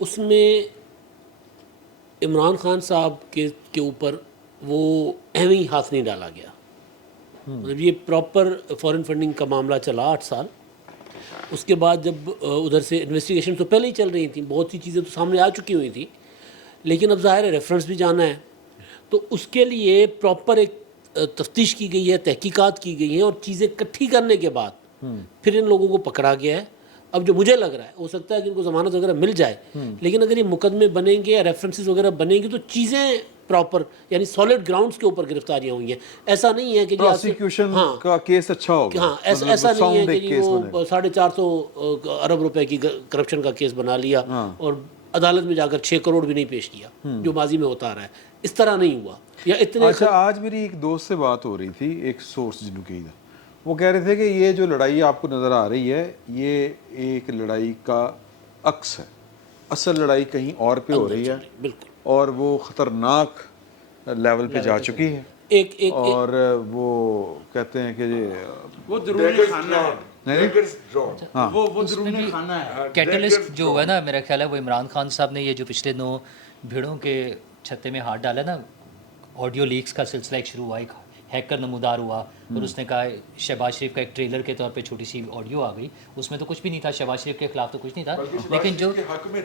اس میں عمران خان صاحب کے اوپر وہ اہم ہی ہاتھ نہیں ڈالا گیا. مطلب یہ پراپر فارن فنڈنگ کا معاملہ چلا 8 سال. اس کے بعد جب ادھر سے انویسٹیگیشن تو پہلے ہی چل رہی تھیں, بہت سی چیزیں تو سامنے آ چکی ہوئی تھیں, لیکن اب ظاہر ہے ریفرنس بھی جانا ہے, تو اس کے لیے پراپر ایک تفتیش کی گئی ہے, تحقیقات کی گئی ہیں, اور چیزیں اکٹھی کرنے کے بعد پھر ان لوگوں کو پکڑا گیا ہے. اب جو مجھے لگ رہا ہے, ہو سکتا ہے کہ ان کو ضمانت وغیرہ مل جائے, لیکن اگر یہ مقدمے بنیں گے یا ریفرنسز وغیرہ بنیں گی تو چیزیں پراپر یعنی سالڈ گراؤنڈز کے اوپر گرفتاریاں ہوئی ہیں. ایسا نہیں ہے کہ جی پروسیکیوشن کا کیس اچھا ہوگا. ہاں ایسا نہیں ہے کہ جی وہ 450 ارب روپے کی کرپشن کا کیس بنا لیا اور عدالت میں جا کر 6 کروڑ بھی نہیں پیش کیا, جو ماضی میں ہوتا رہا ہے. اس طرح نہیں ہوا. یا اتنے اچھا, آج میری ایک دوست سے بات ہو رہی تھی, ایک سورس جنہوں کی تھا, وہ کہہ رہے تھے کہ یہ جو لڑائی آپ کو نظر آ رہی ہے یہ ایک لڑائی کا عکس ہے, اصل لڑائی کہیں اور پہ ہو رہی ہے, بالکل, اور وہ خطرناک لیول پہ جا چکی ہے. اور وہ کہتے ہیں کہ وہ درونی خانہ ہے, وہ درونی خانہ ہے. کیٹلسٹ جو ہوا نا میرا خیال ہے وہ عمران خان صاحب نے یہ جو پچھلے 9 بھیڑوں کے چھتے میں ہاتھ ڈالا نا, آڈیو لیکس کا سلسلہ ایک شروع ہوا, ایک ہیکر نمودار ہوا, اور اس نے کہا شہباز شریف کا ایک ٹریلر کے طور پہ چھوٹی سی آڈیو آ گئی, اس میں تو کچھ بھی نہیں تھا, شہباز شریف کے خلاف تو کچھ نہیں تھا, لیکن جو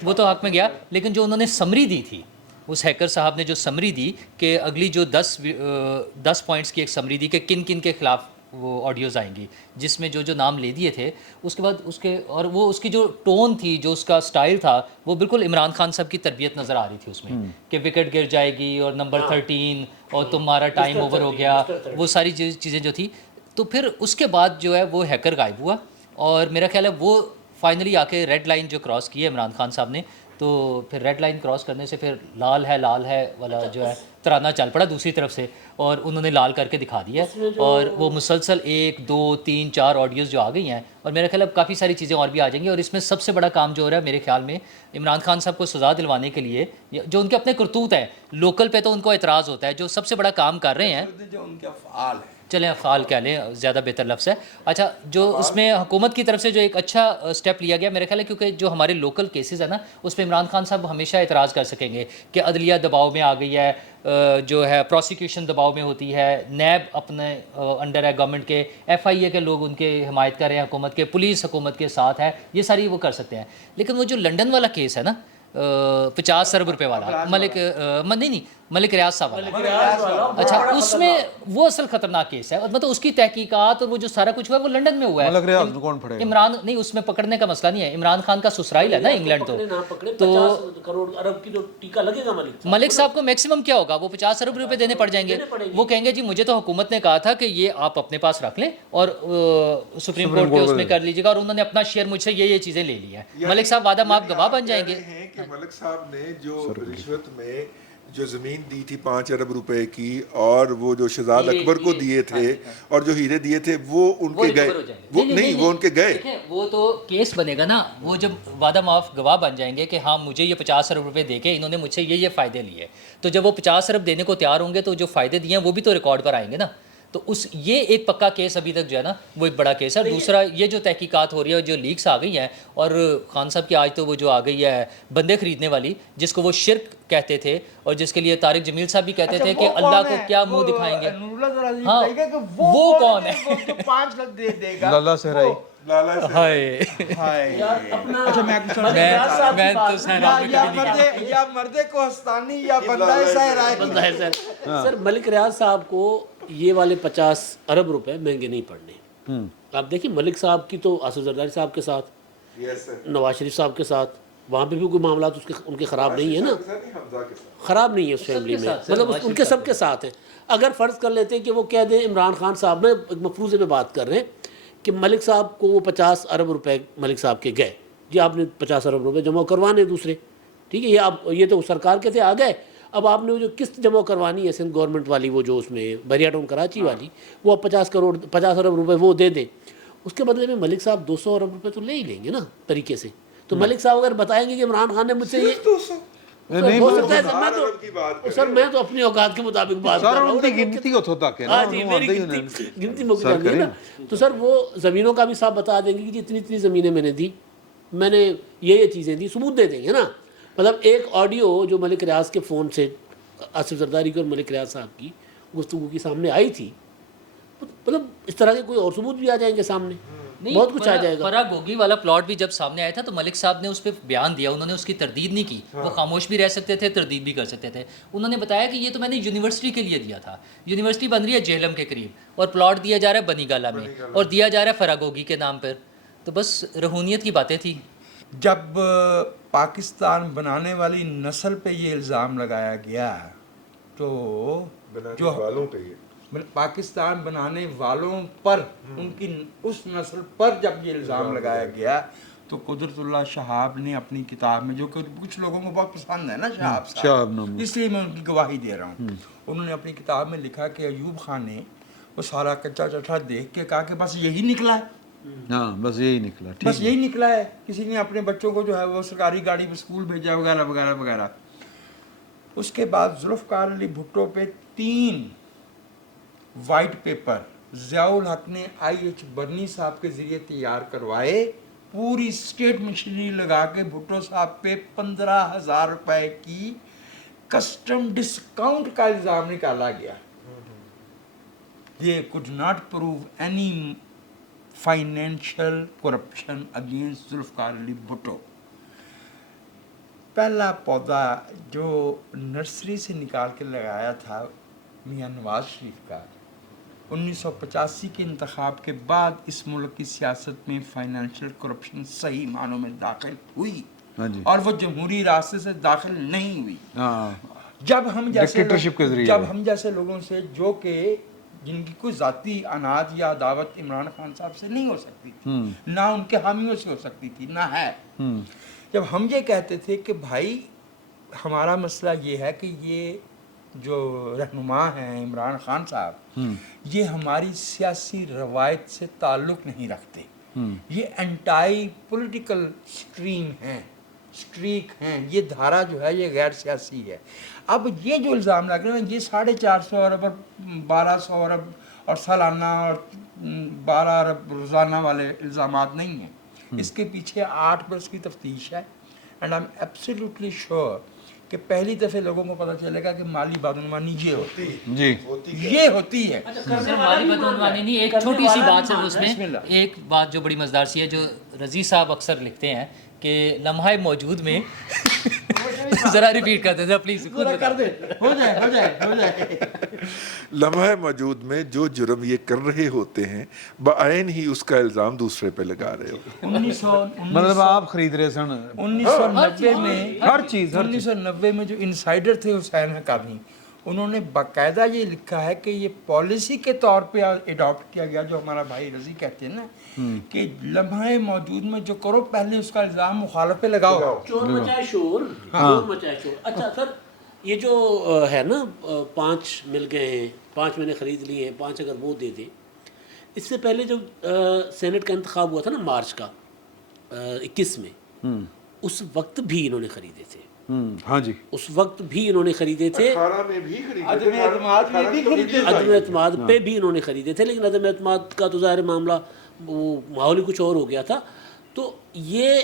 وہ تو حق میں گیا, لیکن جو انہوں نے سمری دی تھی, اس ہیکر صاحب نے جو سمری دی کہ اگلی جو 10 پوائنٹس کی ایک سمری دی کہ کن کن کے خلاف وہ آڈیوز آئیں گی, جس میں جو نام لے دیے تھے, اس کے بعد اس کے اور وہ اس کی جو ٹون تھی, جو اس کا سٹائل تھا, وہ بالکل عمران خان صاحب کی تربیت نظر آ رہی تھی اس میں, کہ وکٹ گر جائے گی اور نمبر 13 اور تمہارا ٹائم اوور ہو گیا, وہ ساری چیزیں جو تھی. تو پھر اس کے بعد جو ہے وہ ہیکر غائب ہوا, اور میرا خیال ہے وہ فائنلی آ کے ریڈ لائن جو کراس کی ہے عمران خان صاحب نے, تو پھر ریڈ لائن کراس کرنے سے پھر لال ہے والا جو ہے ترانہ چل پڑا دوسری طرف سے, اور انہوں نے لال کر کے دکھا دیا, اور وہ مسلسل 1 2 3 4 آڈیوز جو آ گئی ہیں, اور میرا خیال اب کافی ساری چیزیں اور بھی آ جائیں گی. اور اس میں سب سے بڑا کام جو ہو رہا ہے میرے خیال میں عمران خان صاحب کو سزا دلوانے کے لیے, جو ان کے اپنے کرتوت ہیں, لوکل پہ تو ان کو اعتراض ہوتا ہے, جو سب سے بڑا کام کر رہے ہیں, جو ان کے افعال ہیں, چلیں افعال کہہ لیں, زیادہ بہتر لفظ ہے. اچھا, جو اس میں حکومت کی طرف سے جو ایک اچھا اسٹیپ لیا گیا میرے خیال ہے, کیونکہ جو ہمارے لوکل کیسز ہیں نا, اس پہ عمران خان صاحب ہمیشہ اعتراض کر سکیں گے کہ عدلیہ دباؤ میں آ گئی ہے, جو ہے پروسیکیوشن دباؤ میں ہوتی ہے, نیب اپنے انڈر ہے گورنمنٹ کے, FIA کے لوگ ان کے حمایت کر رہے ہیں حکومت کے, پولیس حکومت کے ساتھ ہے, یہ ساری وہ کر سکتے ہیں. لیکن وہ جو لنڈن والا کیس ہے نا 50 ارب روپے والا, ملک ریاض صاحب والا, اچھا, اس میں وہ اصل خطرناک کیس ہے, مطلب اس کی تحقیقات اور وہ جو سارا کچھ ہوا ہے وہ لنڈن میں ہوا ہے. ملک ریاض کون پڑے گا؟ عمران نہیں, اس میں پکڑنے کا مسئلہ نہیں ہے, عمران خان کا سسرائیل ہے نا انگلینڈ, تو 50 کروڑ ارب کی جو ٹیکہ لگے گا ملک صاحب کو میکسیمم کیا ہوگا, وہ 50 ارب روپے دینے پڑ جائیں گے. وہ کہیں گے جی مجھے تو حکومت نے کہا تھا کہ یہ آپ اپنے پاس رکھ لیں اور سپریم کورٹ کے اس میں کر لیجیے گا, اور انہوں نے اپنا شیئر مجھ سے یہ چیزیں لے لی ہیں. ملک صاحب وعدہ معاف گواہ بن جائیں گے کہ ملک صاحب نے جو رشوت میں جو زمین دی تھی 5 ارب روپے کی, اور وہ جو شہزاد اکبر کو دیے تھے اور جو ہیرے دیے تھے, وہ ان کے گئے, وہ نہیں, وہ ان کے گئے. وہ تو کیس بنے گا نا, وہ جب وعدہ معاف گواہ بن جائیں گے کہ ہاں مجھے یہ 50 ارب روپے دے کے انہوں نے مجھ سے یہ فائدے لیے, تو جب وہ 50 ارب دینے کو تیار ہوں گے تو جو فائدے دیے ہیں وہ بھی تو ریکارڈ پر آئیں گے نا. تو یہ ایک پکا کیس ابھی تک جو ہے نا وہ ایک بڑا کیس ہے. دوسرا یہ جو تحقیقات ہو رہی ہے, جو لیکس آ گئی ہیں, اور خان صاحب کی آج تو وہ جو آ گئی ہے بندے خریدنے والی, جس کو وہ شرک کہتے تھے, اور جس کے لیے طارق جمیل صاحب بھی کہتے تھے کہ اللہ کو کیا منہ دکھائیں گے, ہاں وہ کون ہے, 5 لاکھ دے دے گا لالا صحرائی. یا مردے کو ہستانی یا بندہ صحرا. سر ملک ریاض صاحب کو یہ والے 50 ارب روپے مہنگے نہیں پڑنے. آپ دیکھیں ملک صاحب کی تو آصف زرداری صاحب کے ساتھ, نواز شریف صاحب کے ساتھ, وہاں پہ بھی کوئی معاملات ان کے خراب نہیں ہے نا, خراب نہیں ہے اس فیملی میں, مطلب ان کے سب کے ساتھ ہیں. اگر فرض کر لیتے ہیں کہ وہ کہہ دیں عمران خان صاحب, میں ایک مفروضے پہ بات کر رہے ہیں کہ ملک صاحب کو وہ 50 ارب روپے ملک صاحب کے گئے, جی آپ نے 50 ارب روپے جمع کروانے دوسرے, ٹھیک ہے, یہ تو سرکار کے تھے آ گئے, اب آپ نے وہ جو قسط جمع کروانی ہے سندھ گورنمنٹ والی, وہ جو اس میں بحریہ ٹاؤن کراچی والی, وہ 50 ارب روپے وہ دے دیں, اس کے بدلے میں ملک صاحب 200 ارب روپے تو لے ہی لیں گے نا طریقے سے. تو ملک صاحب اگر بتائیں گے کہ عمران خان نے مجھ سے یہ ہو سکتا ہے, سر میں تو اپنی اوقات کے مطابق بات کر رہا ہوں, گنتی کو تھوتا کہ ہاں جی میری گنتی مک جاتی ہے نا. تو سر وہ زمینوں کا بھی صاحب بتا دیں گے کہ اتنی زمینیں میں نے دی, میں نے یہ چیزیں دی, ثبوت دے دیں گے نا. مطلب ایک آڈیو جو ملک ریاض کے فون سے آصف زرداری کی اور ملک ریاض صاحب کی گفتگو کی سامنے آئی تھی، مطلب اس طرح کے کوئی اور ثبوت بھی آ جائیں گے سامنے، بہت کچھ آ جائے گا. فرا گوگی والا پلاٹ بھی جب سامنے آیا تھا تو ملک صاحب نے اس پہ بیان دیا، انہوں نے اس کی تردید نہیں کی. وہ خاموش بھی رہ سکتے تھے، تردید بھی کر سکتے تھے. انہوں نے بتایا کہ یہ تو میں نے یونیورسٹی کے لیے دیا تھا، یونیورسٹی بن رہی ہے جہلم کے قریب اور پلاٹ دیا جا رہا ہے بنی گالا میں اور دیا جا رہا ہے فرا گوگی کے نام پر. تو بس رہونیت کی باتیں تھیں. جب پاکستان بنانے والی نسل پہ یہ الزام لگایا گیا تو جو والوں پہ یہ پاکستان بنانے والوں پر، ان کی اس نسل پر جب یہ الزام لگایا گیا تو قدرت اللہ شہاب نے اپنی کتاب میں، جو کہ کچھ لوگوں کو بہت پسند ہے نا شہاب صاحب، اس لیے میں ان کی گواہی دے رہا ہوں، انہوں نے اپنی کتاب میں لکھا کہ ایوب خان نے وہ سارا کچا چٹھا دیکھ کے کہا کہ بس یہی نکلا ہے، ہاں بس یہی نکلا، بس یہی نکلا ہے. کسی نے اپنے بچوں کو جو ہے وہ سرکاری گاڑی پہ اسکول بھیجا وغیرہ وغیرہ وغیرہ. اس کے بعد ذوالفقار علی بھٹو پہ 3 وائٹ پیپر ضیاء الحق نے IH برنی صاحب کے ذریعے تیار کروائے، پوری اسٹیٹ مشینری لگا کے بھٹو صاحب پہ 15,000 روپے کی کسٹم ڈسکاؤنٹ کا الزام نکالا گیا. They could not prove any financial corruption against Zulfiqar Ali Bhutto. پہلا پودا جو نرسری سے نکال کے لگایا تھا میاں نواز شریف کا، 1985 کے انتخاب کے بعد اس ملک کی سیاست میں فائنینشیل کرپشن صحیح معنوں میں داخل ہوئی، اور وہ جمہوری راستے سے داخل نہیں ہوئی. جب ہم جیسے لوگوں سے، جو کہ جن کی کوئی ذاتی عناد یا عداوت عمران خان صاحب سے نہیں ہو سکتی تھی، نہ ان کے حامیوں سے ہو سکتی تھی، نہ ہے، جب ہم یہ کہتے تھے کہ بھائی ہمارا مسئلہ یہ ہے کہ یہ جو رہنما ہیں عمران خان صاحب، یہ ہماری سیاسی روایت سے تعلق نہیں رکھتے، یہ انٹائی پولیٹیکل سٹریک ہیں، یہ دھارا جو ہے یہ غیر سیاسی ہے. اب یہ جو الزام لگ رہے ہیں، یہ 450 ارب اور 1200 ارب اور سالانہ اور 12 ارب روزانہ والے الزامات نہیں ہیں. اس کے پیچھے 8 برس کی تفتیش ہے، and I am absolutely sure کہ پہلی دفعہ لوگوں کو پتہ چلے گا کہ مالی بدعنوانی یہ ہوتی ہے، یہ ہوتی ہے. مالی بدعنوانی نہیں، ایک چھوٹی سی بات ہے اس میں، ایک بات جو بڑی مزیدار سی ہے، جو رضی صاحب اکثر لکھتے ہیں کہ لمحہ موجود میں ذرا ریپیٹ کر دیں پلیز، کر دے، ہو جائے. لمحہ موجود میں جو جرم یہ کر رہے ہوتے ہیں بعین ہی اس کا الزام دوسرے پہ لگا رہے ہوتے ہیں. مطلب آپ خرید رہے سن 1990 میں ہر چیز 1990 میں جو انسائڈر تھے حسین حقانی، انہوں نے باقاعدہ یہ لکھا ہے کہ یہ پالیسی کے طور پہ اڈاپٹ کیا گیا، جو ہمارا بھائی رضی کہتے ہیں نا کہ لمحہ موجود میں جو کرو پہلے اس کا الزام مخالف پہ لگاؤ، چور مچائے شور، چور مچائے شور. اچھا سر، یہ جو ہے نا 5 مل گئے ہیں، 5 میں نے خرید لیے ہیں، 5 اگر وہ دے دیں. اس سے پہلے جب سینٹ کا انتخاب ہوا تھا نا مارچ کا 21 میں، اس وقت بھی انہوں نے خریدے تھے. ہاں جی، اس وقت بھی انہوں نے خریدے تھے، 18 میں بھی عدم اعتماد پہ بھی انہوں نے خریدے تھے، لیکن عدم اعتماد کا تو ظاہر معاملہ وہ ماحول ہی کچھ اور ہو گیا تھا. تو یہ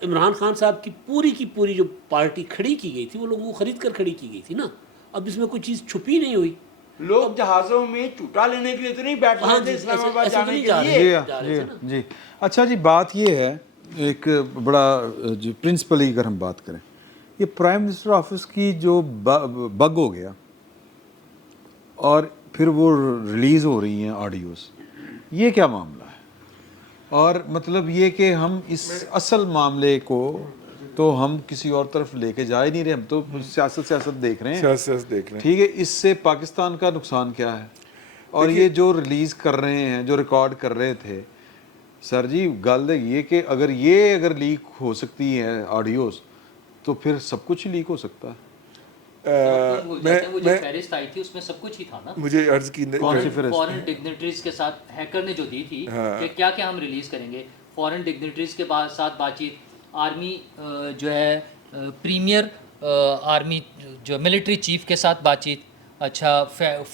عمران خان صاحب کی پوری جو پارٹی کھڑی کی گئی تھی، وہ لوگوں کو خرید کر کھڑی کی گئی تھی نا. اب اس میں کوئی چیز چھپی نہیں ہوئی. لوگ جہازوں میں چوٹا لینے کے لیے تو نہیں بیٹھ رہے تھے اسلام آباد جانے کے لیے. جی. اچھا جی، بات یہ ہے، ایک بڑا جو پرنسپلی اگر ہم بات کریں، یہ پرائم منسٹر آفس کی جو بگ ہو گیا اور پھر وہ ریلیز ہو رہی ہیں آڈیوز، یہ کیا معاملہ ہے؟ اور مطلب یہ کہ ہم اس اصل معاملے کو تو ہم کسی اور طرف لے کے جا ہی نہیں رہے، ہم تو سیاست دیکھ رہے ہیں. ٹھیک ہے، اس سے پاکستان کا نقصان کیا ہے؟ اور یہ جو ریلیز کر رہے ہیں، جو ریکارڈ کر رہے تھے، سر جی گل یہ کہ اگر لیک ہو سکتی ہیں آڈیوز تو پھر سب کچھ ہی لیک ہو سکتا ہے. فہرست آئی تھی اس میں سب کچھ ہی تھا نا. مجھے عرض کی فورن ڈگنیٹریز کے ساتھ ہیکر نے جو دی تھی کہ کیا کیا ہم ریلیز کریں گے، فورن ڈگنیٹریز کے ساتھ بات چیت، آرمی جو ہے پریمیئر آرمی جو ملٹری چیف کے ساتھ بات چیت، اچھا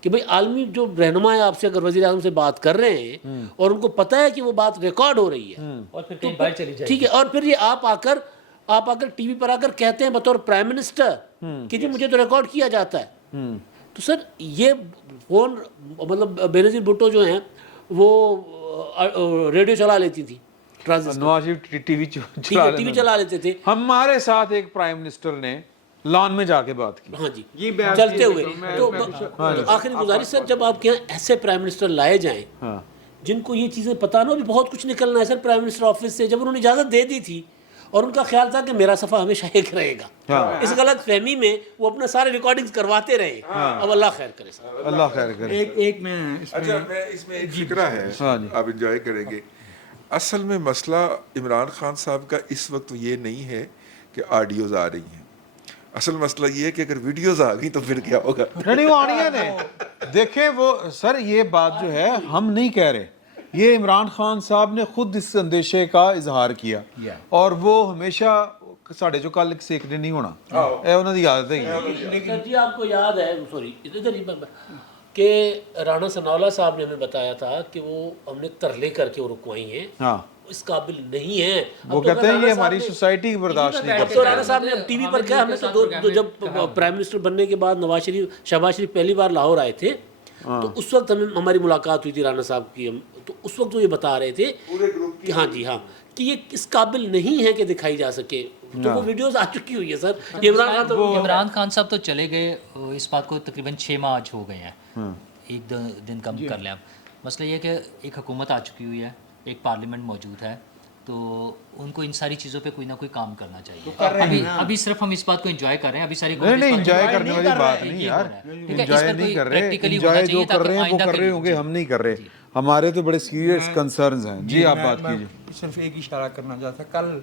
کہ بھئی عالمی جو رہنما ہے آپ سے اگر وزیر اعظم سے بات کر رہے ہیں اور ان کو پتہ ہے کہ وہ بات ریکارڈ ہو رہی ہے اور پھر کہیں باہر چلی جائے ٹھیک ہے، اور پھر یہ آپ آ کر ٹی وی پر آ کر کہتے ہیں بطور پرائم منسٹر کہ جی مجھے تو ریکارڈ کیا جاتا ہے. تو سر یہ فون مطلب بینظیر بھٹو جو ہیں وہ ریڈیو چلا لیتی تھی، Nawaz Sharif T V T V چلا لیتے تھے. ہمارے ساتھ ایک پرائم منسٹر نے لان میں جا کے بات کی. ہاں جی چلتے ہوئے. تو آخری گزارش سر، جب آپ کے یہاں ایسے پرائم منسٹر لائے جائیں جن کو یہ چیزیں پتہ نہ ہو، بھی بہت کچھ نکلنا ہے سر پرائم منسٹر آفس سے. جب انہوں نے اجازت دے دی تھی اور ان کا خیال تھا کہ میرا صفحہ ہمیشہ ایک رہے گا، اس غلط فہمی میں وہ اپنے سارے ریکارڈنگز کرواتے رہے. اب اللہ خیر کرے سر. اللہ خیر کرے. ایک میں اچھا میں اس میں ایک فکرہ ہے آپ انجوائے کریں گے. اصل میں مسئلہ عمران خان صاحب کا اس وقت یہ نہیں ہے کہ آڈیوز آ رہی ہیں، اصل مسئلہ یہ ہے کہ اگر ویڈیوز آ گئی تو پھر کیا ہوگا. نہیں وہ آنی ہے. دیکھیں وہ سر یہ بات جو ہے ہم نہیں کہہ رہے، یہ عمران خان صاحب نے خود اس اندیشے کا اظہار کیا اور وہ ہمیشہ ساڑھے جو کل سیکھنے نہیں ہونا اے انہوں نے عادت ہے. جی آپ کو یاد ہے سوری کہ رانا ثناءاللہ صاحب نے ہمیں بتایا تھا کہ وہ ہم نے ترلے کر کے وہ رکوائی ہیں، ہاں اس قابل نہیں ہیں. وہ کہتے ہیں یہ ہماری سوسائٹی برداشت نہیں اب تو رانا صاحب نے ٹی وی پر کہا، ہم نے تو جب پرائم منسٹر بننے کے بعد شہباز شریف پہلی بار لاہور آئے تھے تو اس وقت ہماری ملاقات ہوئی تھی رانا صاحب کی. تو اس وقت وہ یہ بتا رہے تھے کہ ہاں جی ہاں کہ یہ اس قابل نہیں ہے کہ دکھائی جا سکے. تو وہ ویڈیوز آ چکی ہوئی ہے سر. عمران خان صاحب تو چلے گئے، اس بات کو تقریباً 6 ماہ آج ہو گئے ہیں، ایک دن کم کر لیں آپ. مسئلہ یہ ہے کہ ایک حکومت آ چکی ہوئی ہے، ایک پارلیمنٹ موجود ہے، تو ان کو ان ساری چیزوں پہ کوئی نہ کوئی کام کرنا چاہیے. ابھی صرف ہم اس بات کو انجوائے کر رہے ہیں. ابھی ساری نہیں انجوائے کرنے والی بات نہیں یار، انجوائے نہیں کر رہے. انجوائے جو کر رہے ہیں وہ کر رہے ہوں گے، ہم نہیں کر رہے. ہمارے تو بڑے سیریس کنسرنز ہیں. جی آپ بات کیجیے. صرف ایک اشارہ کرنا چاہتا تھا. کل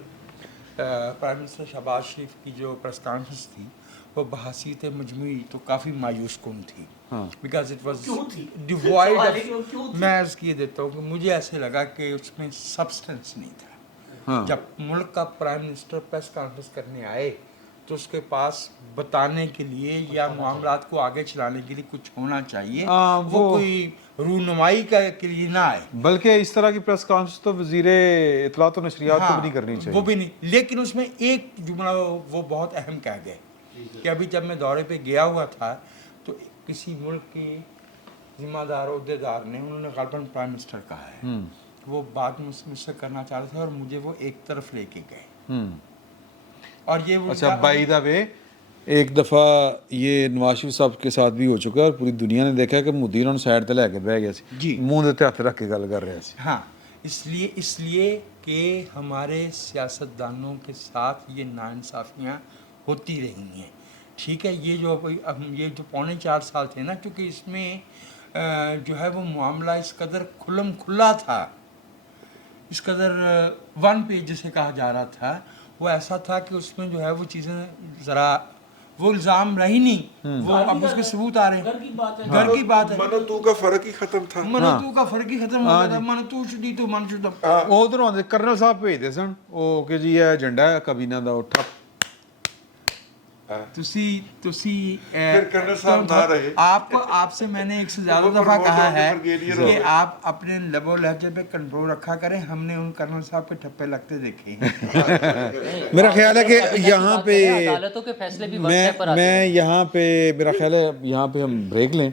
پرائم منسٹر شہباز شریف کی جو پریس کانفرنس تھی وہ بحثیت مجموعی تو کافی مایوس کن تھی، because it was divide of. میں عرض کیے دیتا ہوں کہ مجھے ایسے لگا کہ اس میں سبسٹنس نہیں تھا. جب ملک کا پرائم منسٹر پریس کانفرنس کرنے آئے تو اس کے پاس بتانے کے لیے یا معاملات کو آگے چلانے کے لیے کچھ ہونا چاہیے. وہ کوئی رونمائی کے لیے نہ آئے، بلکہ اس طرح کی پریس کانفرنس تو وزیر اطلاعات و نشریات کو بھی نہیں کرنی چاہیے. وہ بھی نہیں. لیکن اس میں ایک جملہ وہ بہت اہم کہہ گئے کہ ابھی جب میں دورے پہ گیا ہوا تھا تو کسی ملک کی ذمہ دار عہدیدار نے، انہوں نے غالباً پرائم منسٹر کہا ہے، وہ بات مجھ سے کرنا چاہ رہے تھے اور مجھے وہ ایک طرف لے کے گئے. اور یہ اچھا بائی دا وے ایک دفعہ یہ نواز شریف صاحب کے ساتھ بھی ہو چکا ہے اور پوری دنیا نے دیکھا کہ مودی انہوں نے سائڈ تے لے کے بہ گیا سی، منہ دے ہاتھ رکھ کے گل کر رہے سی. ہاں اس لیے کہ ہمارے سیاستدانوں کے ساتھ یہ ناانصافیاں ہوتی رہی ہیں. ٹھیک ہے، یہ جو 4.25 سال تھے نا، چونکہ اس میں جو ہے وہ معاملہ اس قدر کھلم کھلا تھا، اس قدر ون پیج جسے کہا جا رہا تھا، وہ ایسا تھا کہ اس میں جو ہے وہ چیزیں ذرا وہ الزام رہی نہیں، وہ اب اس کے ثبوت آ رہے ہیں. گھر کی بات ہے. منو تو کا فرق ہی ختم تھا. منو تو کا فرق ہی ختم ہو گیا تھا. منو تو شدی تو من شدہ. ادھروں آدھے کرنل صاحب بھیجتے سن وہ کہ جی یہ ایجنڈا ہے کابینہ دا اٹھا. آپ سے میں نے ایک سے زیادہ دفعہ کہا ہے کہ آپ اپنے لب و لہجے پہ کنٹرول رکھا کریں. ہم نے ان کرنل صاحب پہ ٹھپے لگتے دیکھے ہیں. میرا خیال ہے کہ یہاں پہ عدالتوں کے فیصلے بھی میں یہاں پہ میرا خیال ہے یہاں پہ ہم بریک لیں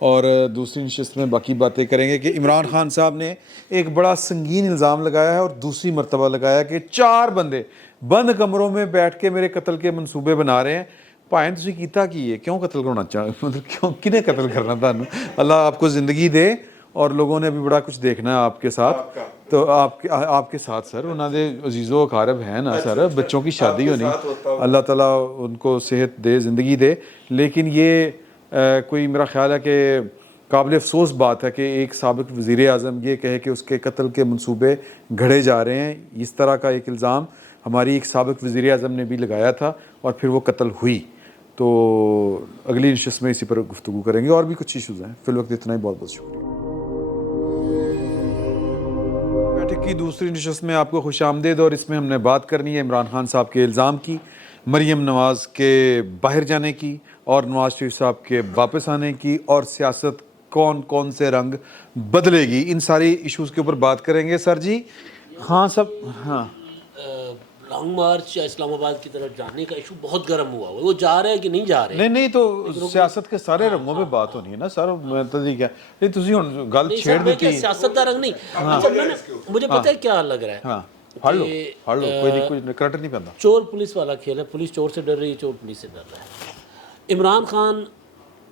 اور دوسری نشست میں باقی باتیں کریں گے. کہ عمران خان صاحب نے ایک بڑا سنگین الزام لگایا ہے اور دوسری مرتبہ لگایا کہ 4 بندے بند کمروں میں بیٹھ کے میرے قتل کے منصوبے بنا رہے ہیں. بھائیں تسی کیتا کی ہے، کیوں قتل کرنا مطلب کیوں کنے قتل کرنا تھا. اللہ آپ کو زندگی دے اور لوگوں نے بھی بڑا کچھ دیکھنا ہے آپ کے ساتھ. تو آپ کے ساتھ سر انہوں نے عزیز و اقارب ہیں نا سر، بچوں کی شادی ہونی، اللہ تعالیٰ ان کو صحت دے، زندگی دے. لیکن یہ کوئی میرا خیال ہے کہ قابل افسوس بات ہے کہ ایک سابق وزیر اعظم یہ کہے کہ اس کے قتل کے منصوبے گھڑے جا رہے ہیں. اس طرح کا ایک الزام ہماری ایک سابق وزیر اعظم نے بھی لگایا تھا اور پھر وہ قتل ہوئی. تو اگلی نشست میں اسی پر گفتگو کریں گے. اور بھی کچھ ایشوز ہیں. فی الوقت اتنا ہی. بہت بہت شکریہ. بیٹھک کی دوسری نشست میں آپ کو خوش آمدید. اور اس میں ہم نے بات کرنی ہے عمران خان صاحب کے الزام کی. مریم نواز کے باہر جانے کی اور نواز شریف صاحب کے واپس آنے کی اور سیاست کون کون سے رنگ بدلے گی، ان ساری ایشوز کے اوپر بات کریں گے. سر جی ہاں ہاں لانگ مارچ یا اسلام آباد کی طرف جانے کا ایشو بہت گرم ہوا ہے. وہ جا رہے ہیں کہ نہیں جا رہے؟ نہیں تو سیاست کے سارے رنگوں پہ بات ہونی ہے نا سر. میں تو کیا نہیں تسی ہن گل نہیں چھیڑ سر، میں دیتی. کیا سیاست دا رنگ نہیں. اچھا میں نے مجھے پتہ ہے کیا لگ رہا ہے، ہاں پڑھ لو کوئی نہیں، کوئی کرنٹ نہیں پہنتا. چور پولیس والا کھیل ہے. پولیس چور سے ڈر رہی ہے، چور پولیس سے ڈر رہا ہے. عمران خان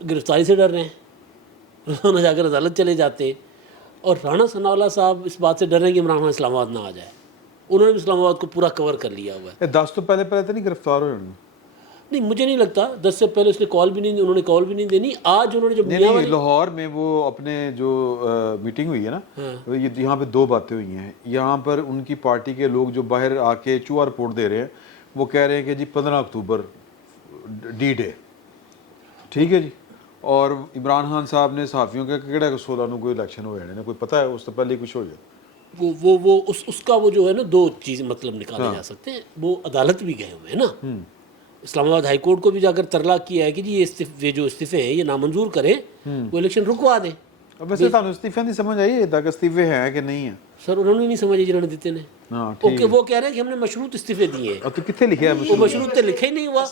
گرفتاری سے ڈر رہے ہیں، روزانہ جا کر عدالت چلے جاتے ہیں. اور رانا ثناءاللہ صاحب اس بات سے ڈر رہے ہیں کہ عمران خان اسلام آباد نہ آ جائے. انہوں نے بھی اسلام آباد کو پورا کور کر لیا ہوا ہے. 10 تو پہلے تو نہیں گرفتار ہوئے؟ نہیں مجھے نہیں لگتا 10 سے پہلے اس نے کال بھی نہیں دی، انہوں نے کال بھی نہیں دینی. آج انہوں نے جب میاں نہیں لاہور میں وہ اپنے جو میٹنگ ہوئی ہے نا، یہاں پہ 2 باتیں ہوئی ہیں. یہاں پر ان کی پارٹی کے لوگ جو باہر آ کے چوہا رپورٹ دے رہے ہیں، وہ کہہ رہے ہیں کہ جی 15 اکتوبر ڈی ڈے، ٹھیک ہے جی. اور عمران خان صاحب نے صحافیوں کا کہڑا 16 نو کوئی الیکشن ہو جانے، کوئی پتہ ہے اس سے پہلے کچھ ہو جائے. وہ اس کا وہ جو ہے نا 2 چیزیں مطلب نکالے جا سکتے ہیں. وہ عدالت بھی گئے ہوئے ہیں نا، اسلام آباد ہائی کورٹ کو بھی جا کر ترلا کیا ہے کہ جی یہ جو استعفے ہیں یہ نامنظور کریں، وہ الیکشن رکوا دیں. اب ویسے تھانوں استعفے نہیں سمجھ آئی تک استعفے ہیں کہ نہیں ہیں؟ سر انہوں نے نہیں سمجھے جنہوں نے دیتے نے. ہاں اوکے وہ کہہ رہے ہیں کہ ہم نے مشروط استعفے دیے ہیں. اب تو کتنے لکھا ہے وہ مشروط تو لکھا ہی نہیں ہوا.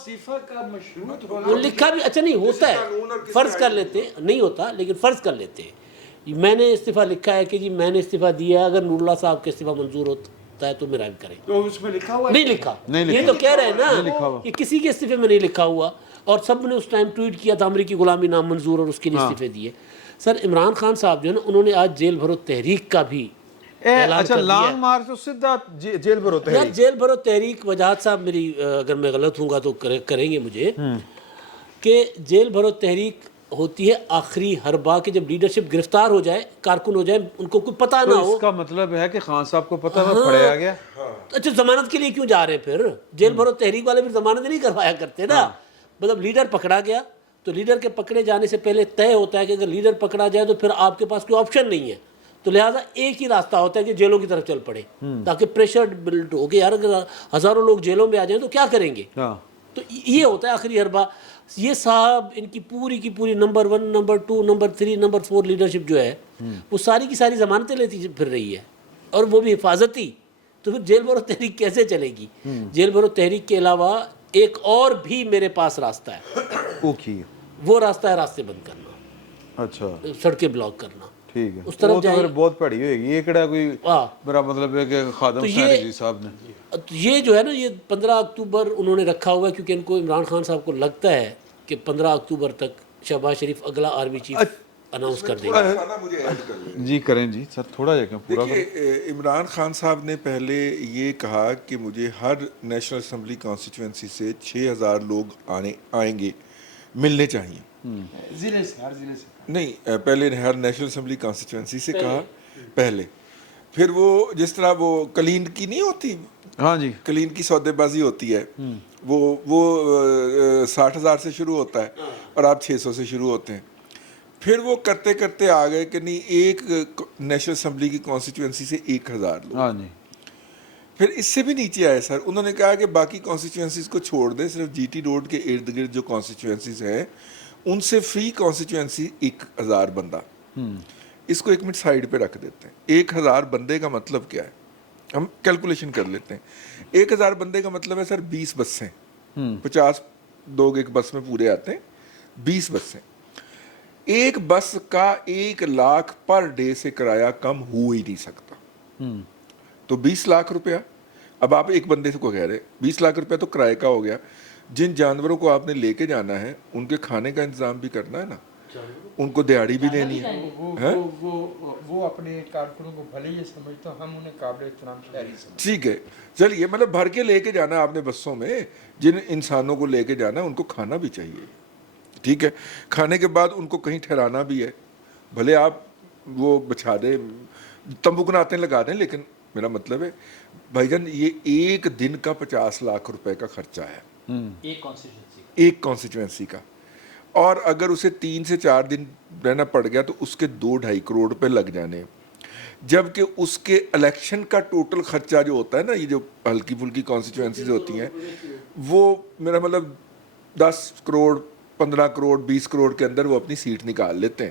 وہ لکھا بھی اچھا نہیں ہوتا ہے، فرض کر لیتے نہیں ہوتا، لیکن فرض کر لیتے میں نے استعفیٰ لکھا ہے کہ جی میں نے استعفیٰ دیا ہے، اگر نور اللہ صاحب کا استعفیٰ منظور ہوتا ہے تو میرا بھی کریں. تو اس میں لکھا ہوا نہیں لکھا، یہ تو کہہ رہے ہیں نا کہ کسی کے استعفے میں نہیں لکھا ہوا. اور سب نے اس ٹائم ٹویٹ کیا تھا امریکی غلامی نامنظور اور اس کے لیے استعفے دیے. سر عمران خان صاحب جو ہے نا انہوں نے آج جیل بھرو تحریک کا بھی اچھا لانگ مارچ تو سیدھا جیل پر ہوتا ہے. یار جیل بھرو تحریک وجاہت صاحب میری اگر میں غلط ہوں گا تو کریں گے مجھے، کہ جیل بھرو تحریک ہوتی ہے آخری حربہ کے جب لیڈرشپ گرفتار ہو جائے، کارکن ہو جائے، ان کو کوئی پتہ نہ ہو. اس کا مطلب ہے کہ خان صاحب کو پتہ میں پڑیا گیا. اچھا ضمانت کے لیے کیوں جا رہے ہیں پھر؟ جیل بھرو تحریک والے پھر ضمانت نہیں کروایا کرتے نا. مطلب لیڈر پکڑا گیا تو لیڈر کے پکڑے جانے سے پہلے طے ہوتا ہے کہ اگر لیڈر پکڑا جائے تو پھر آپ کے پاس کوئی آپشن نہیں ہے، تو لہٰذا ایک ہی راستہ ہوتا ہے کہ جیلوں کی طرف چل پڑے تاکہ پریشر بلڈ ہو. کہ یار اگر ہزاروں لوگ جیلوں میں آ جائیں تو کیا کریں گے؟ تو یہ ہوتا ہے آخری حربہ. یہ صاحب ان کی پوری number 1 number 2 number 3 number 4 leadership جو ہے وہ ساری کی ساری ضمانتیں لیتی پھر رہی ہے، اور وہ بھی حفاظتی. تو پھر جیل بھرو تحریک کیسے چلے گی؟ جیل بھرو تحریک کے علاوہ ایک اور بھی میرے پاس راستہ ہے. وہ راستہ ہے راستے بند کرنا، اچھا سڑکیں بلاک کرنا. ٹھیک ہے، اس طرف وہ تو پھر بہت پڑی ہوئے گی. یہ کہڑا کوئی میرا مطلب ہے کہ خادم حسین جی صاحب نے یہ جو ہے نا یہ 15 اکتوبر انہوں نے رکھا ہوا ہے کیونکہ ان کو عمران خان صاحب کو لگتا ہے کہ 15 اکتوبر تک شہباز شریف اگلا آرمی چیف اناؤنس کر دیں گے. جی کریں جی سر تھوڑا جا پورا. عمران خان صاحب نے پہلے یہ کہا کہ مجھے ہر نیشنل اسمبلی کانسٹیچوئنسی سے 6000 لوگ آئیں گے، ملنے چاہیے. ضلع سے ہر ضلع سے نہیں، پہلے ہر نیشنل اسمبلی کانسٹیچوئنسی سے کہا پہلے. پھر وہ جس طرح وہ کلین کی نہیں ہوتی، ہاں جی کلین کی سودے بازی ہوتی ہے، وہ 60,000 سے شروع ہوتا ہے اور آپ 600 سے شروع ہوتے ہیں. پھر وہ کرتے کرتے آ گئے کہ نہیں ایک نیشنل اسمبلی کی کانسٹیچوئنسی سے 1000 لوگ. ہاں جی. پھر اس سے بھی نیچے آئے سر، انہوں نے کہا کہ باقی کانسٹیچوئنسیز کو چھوڑ دیں، صرف جی ٹی روڈ کے ارد گرد جو کانسٹیچوئنسیز ہیں ان سے فری کانسٹیچوئنسی 1000 بندہ. اس کو 1 منٹ سائڈ پہ رکھ دیتے ہیں. 1000 بندے کا مطلب کیا ہے؟ ہم کیلکولیشن کر لیتے ہیں. 1000 بندے کا مطلب ہے سر 20 بسیں، 50 لوگ ایک بس میں پورے آتے ہیں، 20 بسیں. ایک بس کا 1 لاکھ پر ڈے سے کرایہ کم ہو ہی نہیں سکتا. تو 20 لاکھ روپیہ، اب آپ ایک بندے کو کہہ رہے 20 لاکھ روپیہ تو کرائے کا ہو گیا. جن جانوروں کو آپ نے لے کے جانا ہے ان کے کھانے کا انتظام بھی کرنا ہے نا، ان کو دیہڑی بھی دینی ہے. وہ اپنے کارکنوں کو بھلے یہ سمجھتا ہوں، ہم انہیں قابل احترام شہری سمجھتے. ٹھیک ہے چلیے، مطلب بھر کے لے کے جانا ہے آپ نے بسوں میں، جن انسانوں کو لے کے جانا ہے ان کو کھانا بھی چاہیے. ٹھیک ہے، کھانے کے بعد ان کو کہیں ٹھہرانا بھی ہے. بھلے آپ وہ بچھا دیں، تمبو کناتے لگا دیں، لیکن میرا مطلب ہے بھائی جان یہ ایک دن کا 50 لاکھ روپے کا خرچہ ہے ایک کانسٹیچوئنسی کا. اور اگر اسے 3 سے 4 دن رہنا پڑ گیا تو اس کے 2-2.5 کروڑ روپے لگ جانے. جبکہ اس کے الیکشن کا ٹوٹل خرچہ جو ہوتا ہے نا، یہ جو ہلکی پھلکی کانسٹیچوئنسیز ہوتی ہیں وہ میرا مطلب 10 کروڑ 15 کروڑ 20 کروڑ کے اندر وہ اپنی سیٹ نکال لیتے ہیں.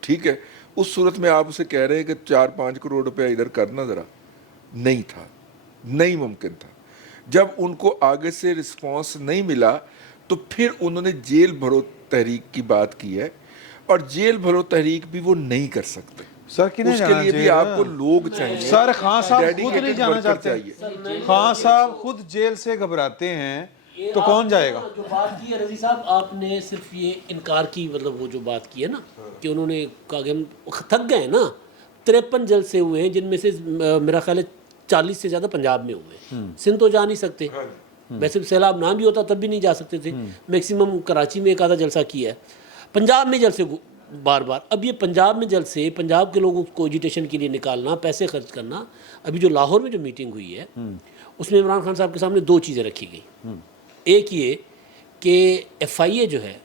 ٹھیک ہے, اس صورت میں آپ اسے کہہ رہے ہیں کہ 4-5 کروڑ روپیہ ادھر کرنا, ذرا نہیں تھا, نہیں ممکن تھا. جب ان کو آگے سے رسپانس نہیں ملا تو پھر انہوں نے جیل بھرو تحریک کی بات کی ہے, اور جیل بھرو تحریک بھی وہ نہیں کر سکتے. سر کنہیں اس کے جانا لیے بھی چاہیے آپ نا؟ کو لوگ چاہیے. سر خان صاحب خود dedicated نہیں جانا worker چاہتے. چاہیے. خان صاحب خود جیل سے گھبراتے ہیں تو کون جائے گا؟ جو بات کی ہے رضی صاحب, آپ نے صرف یہ انکار کی, مطلب وہ جو بات کی ہے نا کہ انہوں نے کہا کہ ہم تھک گئے ہیں نا. 53 جلسے ہوئے ہیں جن میں سے میرا خیال ہے 40 سے زیادہ پنجاب میں ہوئے. سندھ تو جا نہیں سکتے, ویسے سیلاب نہ بھی ہوتا تب بھی نہیں جا سکتے تھے. میکسیمم کراچی میں ایک آدھا جلسہ کیا ہے. پنجاب میں جلسے بار بار. اب یہ پنجاب میں جلسے, پنجاب کے لوگوں کو ایجیٹیشن کے لیے نکالنا, پیسے خرچ کرنا. ابھی جو لاہور میں جو میٹنگ ہوئی ہے اس میں عمران خان صاحب کے سامنے 2 چیزیں رکھی گئی. ایک یہ کہ ایف آئی اے جو ہے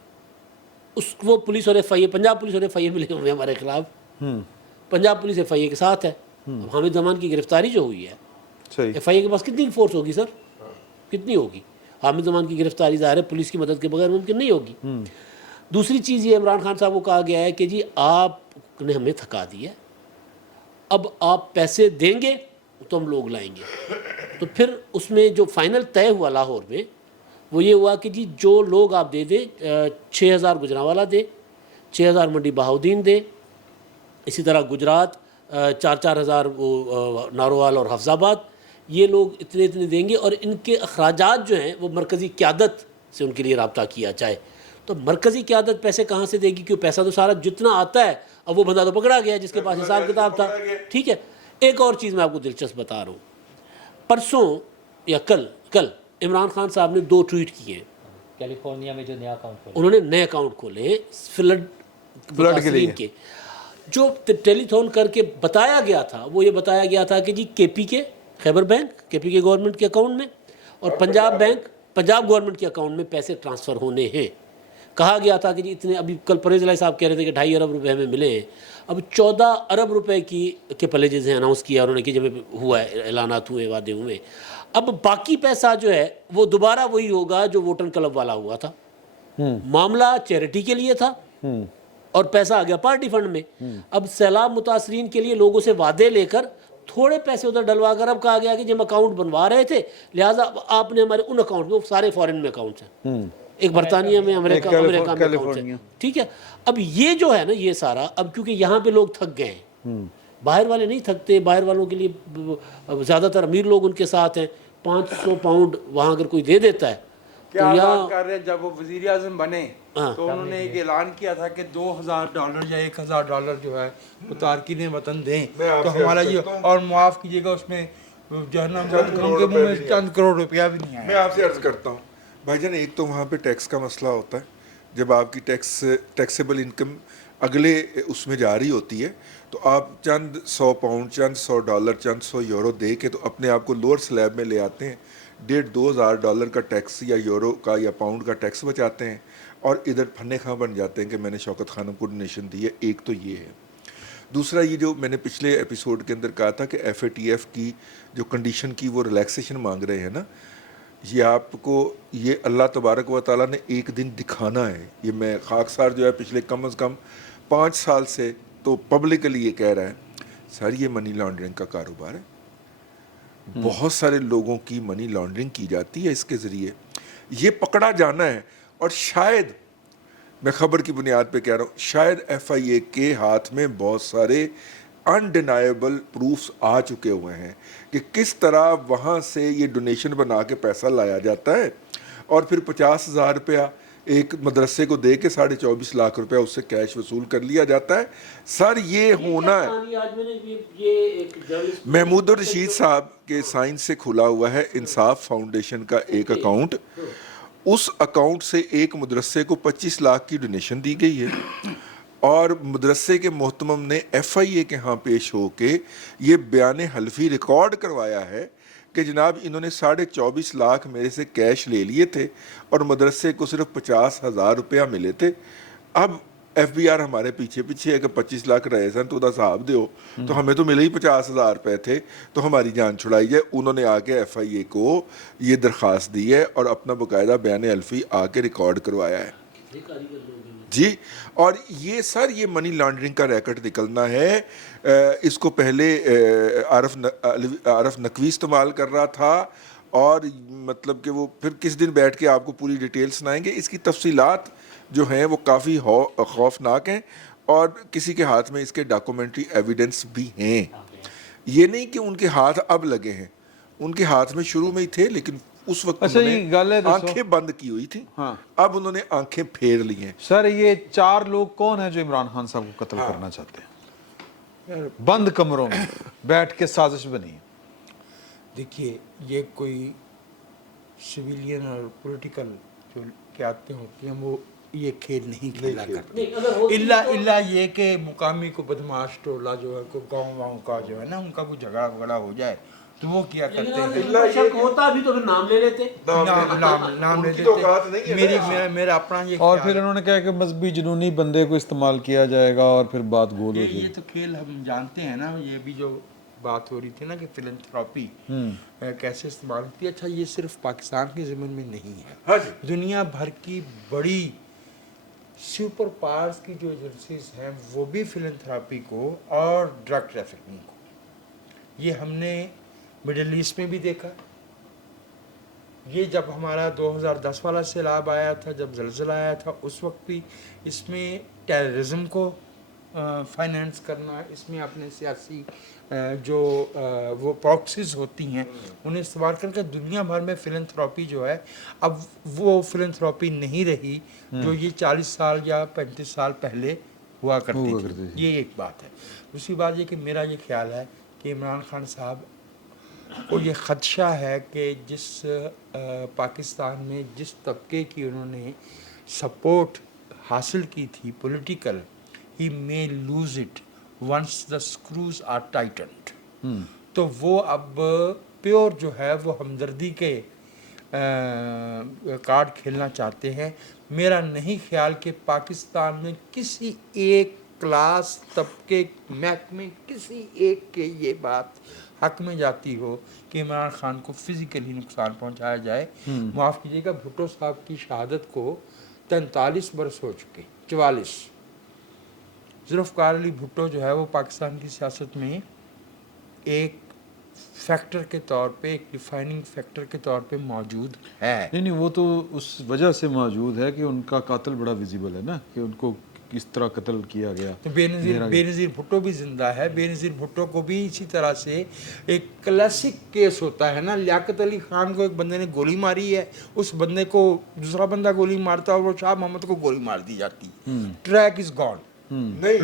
وہ پولیس اور ایف آئی اے, پنجاب پولیس اور ایف آئی اے ملے ہوئے ہمارے خلاف. پنجاب پولیس ایف آئی اے کے ساتھ ہے. حامد زمان کی گرفتاری جو ہوئی ہے, صحیح. ایف آئی اے کے پاس کتنی فورس ہوگی سر, کتنی ہوگی؟ حامد زمان کی گرفتاری ظاہر ہے پولیس کی مدد کے بغیر ممکن نہیں ہوگی. دوسری چیز یہ عمران خان صاحب کو کہا گیا ہے کہ جی آپ نے ہمیں تھکا دیا, اب آپ پیسے دیں گے تو ہم لوگ لائیں گے. تو پھر اس میں جو فائنل طے ہوا لاہور میں وہ یہ ہوا کہ جی جو لوگ آپ دے دیں, 6000 گجرانوالہ دے, 6000 منڈی بہاؤدین دے, اسی طرح گجرات 4,000 وہ ناروال اور حفظ آباد, یہ لوگ اتنے اتنے دیں گے, اور ان کے اخراجات جو ہیں وہ مرکزی قیادت سے ان کے لیے رابطہ کیا جائے. تو مرکزی قیادت پیسے کہاں سے دے گی, کیوں پیسہ تو سارا جتنا آتا ہے, اب وہ بندہ تو پکڑا گیا جس کے پاس حساب کتاب تھا. ٹھیک ہے, ایک اور چیز میں آپ کو دلچسپ بتا رہا ہوں. پرسوں یا کل عمران خان صاحب نے 2 ٹویٹ کیے ہیں. کیلیفورنیا میں جو نیا اکاؤنٹ کھولا, انہوں نے نئے اکاؤنٹ کھولے ہیں فلڈ کے لیے. کے. جو ٹیلی تھون کر کے بتایا گیا تھا وہ یہ بتایا گیا تھا کہ جی کے پی کے خیبر بینک, کے پی کے گورنمنٹ کے اکاؤنٹ میں, اور پنجاب بینک پنجاب گورنمنٹ کے اکاؤنٹ میں پیسے ٹرانسفر ہونے ہیں. کہا گیا تھا کہ جی اتنے, ابھی کل پرویز الہی صاحب کہہ رہے تھے کہ 2.5 ارب روپے ہمیں ملے ہیں. اب 14 ارب روپے کے پلیجز ہیں اناؤنس کیا انہوں نے کہ جب ہوا ہے, اعلانات ہوئے, وعدے ہوئے. اب باقی پیسہ جو ہے وہ دوبارہ وہی ہوگا جو ووٹن کلب والا ہوا تھا. معاملہ چیریٹی کے لیے تھا اور پیسہ آ گیا پارٹی فنڈ میں. اب سیلاب متاثرین کے لیے لوگوں سے وعدے لے کر تھوڑے پیسے ادھر ڈلوا کر اب کہا گیا کہ جب اکاؤنٹ بنوا رہے تھے لہٰذا آپ نے ہمارے ان اکاؤنٹ میں, سارے فورن میں اکاؤنٹس ہیں, ایک برطانیہ میں, امریکہ میں اکاؤنٹس ہیں. ٹھیک ہے, اب یہ جو ہے نا یہ سارا, اب کیونکہ یہاں پہ لوگ تھک گئے ہیں, باہر والے نہیں تھکتے. باہر والوں کے لیے زیادہ تر امیر لوگ ان کے ساتھ ہیں. 500 پاؤنڈ وہاں اگر کوئی دے دیتا ہے کیا بات کر رہے ہیں. جب وہ وزیر اعظم بنے تو انہوں نے ایک اعلان کیا تھا کہ $2,000 یا $1,000 جو ہے وہ تارکین وطن دیں تو ہمارا یہ, اور معاف کیجیے گا اس میں جہنم کے منہ میں چند کروڑ روپیہ بھی نہیں آیا. میں آپ سے عرض کرتا ہوں بھائی جان, ایک تو وہاں پہ ٹیکس کا مسئلہ ہوتا ہے. جب آپ کی ٹیکسیبل انکم اگلے اس میں جا رہی ہوتی ہے تو آپ چند 100 پاؤنڈ, چند $100, چند 100 یورو دے کے تو اپنے آپ کو لوور سلیب میں لے آتے ہیں. $1,500-2,000 کا ٹیکس یا یورو کا یا پاؤنڈ کا ٹیکس بچاتے ہیں, اور ادھر پھنے خاں بن جاتے ہیں کہ میں نے شوکت خانم کو ڈونیشن دی ہے. ایک تو یہ ہے. دوسرا یہ جو میں نے پچھلے ایپیسوڈ کے اندر کہا تھا کہ ایف اے ٹی ایف کی جو کنڈیشن کی وہ ریلیکسیشن مانگ رہے ہیں نا, یہ آپ کو یہ اللہ تبارک و تعالیٰ نے ایک دن دکھانا ہے. یہ میں خاکسار جو ہے پچھلے کم از کم 5 سال سے تو پبلکلی یہ کہہ رہا ہے, سر یہ منی لانڈرنگ کا کاروبار ہے. بہت سارے لوگوں کی منی لانڈرنگ کی جاتی ہے اس کے ذریعے. یہ پکڑا جانا ہے, اور شاید میں خبر کی بنیاد پہ کہہ رہا ہوں, شاید ایف آئی اے کے ہاتھ میں بہت سارے انڈینائبل پروفز آ چکے ہوئے ہیں کہ کس طرح وہاں سے یہ ڈونیشن بنا کے پیسہ لایا جاتا ہے, اور پھر 50,000 روپیہ ایک مدرسے کو دے کے 24.5 لاکھ روپیہ اس سے کیش وصول کر لیا جاتا ہے. سر یہ ہونا ہے. محمود الرشید صاحب کے سائن سے کھلا ہوا ہے انصاف فاؤنڈیشن کا ایک اکاؤنٹ. اس اکاؤنٹ سے ایک مدرسے کو 25 لاکھ کی ڈونیشن دی گئی ہے, اور مدرسے کے محتمم نے ایف آئی اے کے ہاں پیش ہو کے یہ بیان حلفی ریکارڈ کروایا ہے کہ جناب انہوں نے 24.5 لاکھ میرے سے کیش لے لیے تھے اور مدرسے کو صرف 50,000 روپیہ ملے تھے. اب FBR ہمارے پیچھے پیچھے ہے کہ 25 لاکھ رہے سن تو حساب دیو تو ہمیں تو ملے ہی 50,000 روپے تھے تو ہماری جان چھڑائی جائے. انہوں نے آ کے FIA کو یہ درخواست دی ہے اور اپنا باقاعدہ بیان الفی آ کے ریکارڈ کروایا ہے جی. اور یہ سر یہ منی لانڈرنگ کا ریکٹ نکلنا ہے. اس کو پہلے عارف نقوی استعمال کر رہا تھا اور مطلب کہ وہ پھر کس دن بیٹھ کے آپ کو پوری ڈیٹیل سنائیں گے. اس کی تفصیلات جو ہیں وہ کافی خوفناک ہیں اور کسی کے ہاتھ میں اس کے ڈاکومنٹری ایویڈنس بھی ہیں. یہ نہیں کہ ان کے ہاتھ اب لگے ہیں, ان کے ہاتھ میں شروع میں ہی تھے لیکن اس وقت اچھا انہوں یہ نے گل ہے آنکھیں بند کی ہوئی تھی, ہاں اب انہوں نے آنکھیں پھیر لی ہیں. سر یہ 4 لوگ کون ہیں جو عمران خان صاحب کو قتل کرنا چاہتے ہیں؟ بند کمروں میں بیٹھ کے سازش بنی ہے. دیکھیے یہ کوئی سویلین اور پولیٹیکل جو قیادتیں ہوتی ہیں وہ یہ کھیل نہیں کھیلا کرتے الا یہ کہ مقامی کو بدماش ٹولہ جو ہے کو گاؤں واؤں کا جو ہے نا ان کا کوئی جھگڑا وگڑا ہو جائے تو وہ کیا کرتے ہیں شک ہوتا بھی تو پھر نام لے لیتے, نام لے دیتے. میرا اپنا یہ اور پھر انہوں نے کہا کہ مذہبی جنونی بندے کو استعمال کیا جائے گا اور پھر بات گول ہو جائے گی. یہ تو کھیل ہم جانتے ہیں نا. یہ بھی جو بات ہو رہی تھی نا کہ فلنتھراپی کیسے استعمال ہوتی ہے, اچھا یہ صرف پاکستان کے ضمن میں نہیں ہے, دنیا بھر کی بڑی سپر پاورز کی جو ایجنسیز ہیں وہ بھی فلنتھراپی کو اور ڈرگ ٹریفکنگ کو, یہ ہم نے مڈل ایسٹ میں بھی دیکھا. یہ جب ہمارا 2010 والا سیلاب آیا تھا, جب زلزلہ آیا تھا, اس وقت بھی اس میں ٹیررزم کو فائنینس کرنا, اس میں اپنے سیاسی جو وہ پراکسیز ہوتی ہیں انہیں استعمال کر کے دنیا بھر میں فلنتھراپی جو ہے اب وہ فلنتھراپی نہیں رہی جو یہ 40 سال یا 35 سال پہلے ہوا کرتی تھی. یہ ایک بات ہے. دوسری بات یہ کہ میرا یہ خیال ہے کہ عمران خان صاحب کو یہ خدشہ ہے کہ جس پاکستان میں جس طبقے کی انہوں نے سپورٹ حاصل کی تھی political, he may lose it once the screws are tightened. تو وہ اب پیور جو ہے وہ ہمدردی کے کارڈ کھیلنا چاہتے ہیں. میرا نہیں خیال کہ پاکستان میں کسی ایک کلاس طبقے محکمے کسی ایک کے یہ بات حق میں جاتی ہو کہ عمران خان کو فزیکلی نقصان پہنچایا جائے. معاف کیجیے گا, بھٹو صاحب کی شہادت کو 43 برس ہو چکے, 44. ذوالفقار علی بھٹو جو ہے وہ پاکستان کی سیاست میں ایک فیکٹر کے طور پہ, ایک ڈیفائننگ فیکٹر کے طور پہ موجود ہے. نہیں وہ تو اس وجہ سے موجود ہے کہ ان کا قاتل بڑا ویزیبل ہے نا, کہ ان کو کس طرح قتل کیا گیا. تو بے نظیر بھٹو بھی زندہ ہے. بے نظیر بھٹو کو بھی اسی طرح سے ایک کلاسک کیس ہوتا ہے نا, لیاقت علی خان کو ایک بندے نے گولی ماری ہے, اس بندے کو دوسرا بندہ گولی مارتا ہے اور وہ شاہ محمد کو گولی مار دی جاتی ہے. ٹریک از گون. نہیں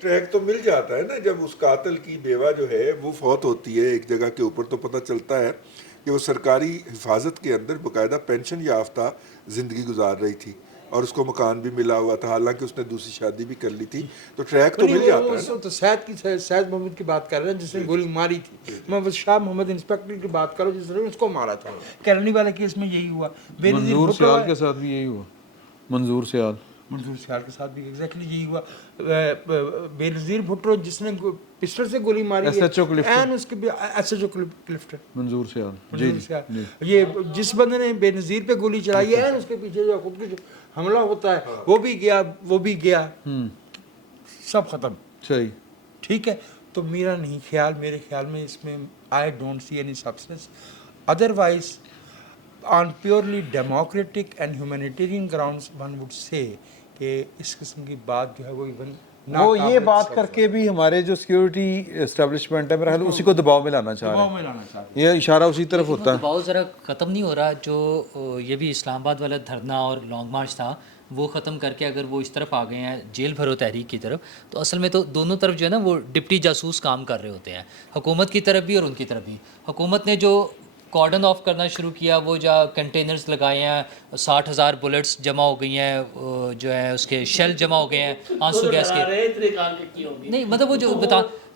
ٹریک تو مل جاتا ہے نا, جب اس قاتل کی بیوہ جو ہے وہ فوت ہوتی ہے ایک جگہ کے اوپر تو پتہ چلتا ہے کہ وہ سرکاری حفاظت کے اندر باقاعدہ پینشن یافتہ زندگی گزار رہی تھی اور اس کو مکان بھی ملا ہوا تھا, حالانکہ اس نے دوسری شادی بھی کر لی تھی. تو ٹریک تو مل جاتا ہے. تو سید محمد کی بات کر رہے ہیں جس نے گولی ماری تھی. میں شاہ محمد انسپیکٹر کی بات کروں جس نے اس کو مارا تھا. کیرنی والے کیس میں یہی ہوا. منظور سیال کے ساتھ بھی یہی ہوا. منظور سیال کے ساتھ بھی ایگزیکٹلی یہی ہوا. بے نظیر بھٹو جس نے پسٹل سے گولی ماری ہے, اس کے ایس ایچ او کلفٹن منظور سیال, یہ جس بندے نے بے نظیر پہ گولی چلائی ہے اس کے پیچھے جو خود جو حملہ ہوتا ہے وہ بھی گیا, سب ختم. صحیح ٹھیک ہے. تو میرے خیال میں اس میں I don't see any substance. Otherwise on purely democratic and humanitarian grounds one would say کہ اس قسم کی بات جو ہے وہ ایون وہ یہ بات کر کے بھی ہمارے جو سیکیورٹی اسٹیبلشمنٹ ہے میرا خیال اسی کو دباؤ میں لانا چاہ رہے ہیں. یہ اشارہ اسی طرف ہوتا ہے. دباؤ ذرا ختم نہیں ہو رہا. جو یہ بھی اسلام آباد والا دھرنا اور لانگ مارچ تھا وہ ختم کر کے اگر وہ اس طرف آ گئے ہیں جیل بھرو تحریک کی طرف, تو اصل میں تو دونوں طرف جو ہے نا وہ ڈپٹی جاسوس کام کر رہے ہوتے ہیں, حکومت کی طرف بھی اور ان کی طرف بھی. حکومت نے جو کارڈن آف کرنا شروع کیا, وہ جا کنٹینرز لگائے ہیں, 60,000 بلٹس جمع ہو گئی ہیں, جو ہے اس کے شیل جمع ہو گئے ہیں آنسو گیس کے. نہیں مطلب وہ جو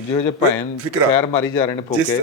ਜਿਹੋ ਜਿਹੇ ਭੈਣ ਫਿਕਰਾ। ਫੈਰ ਮਾਰੀ ਜਾ ਰਹੇ ਨੇ ਫੋਕੇ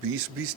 20-20,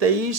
23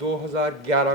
2011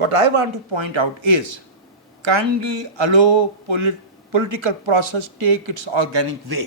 What I want to point out is kindly allow political process take its organic way,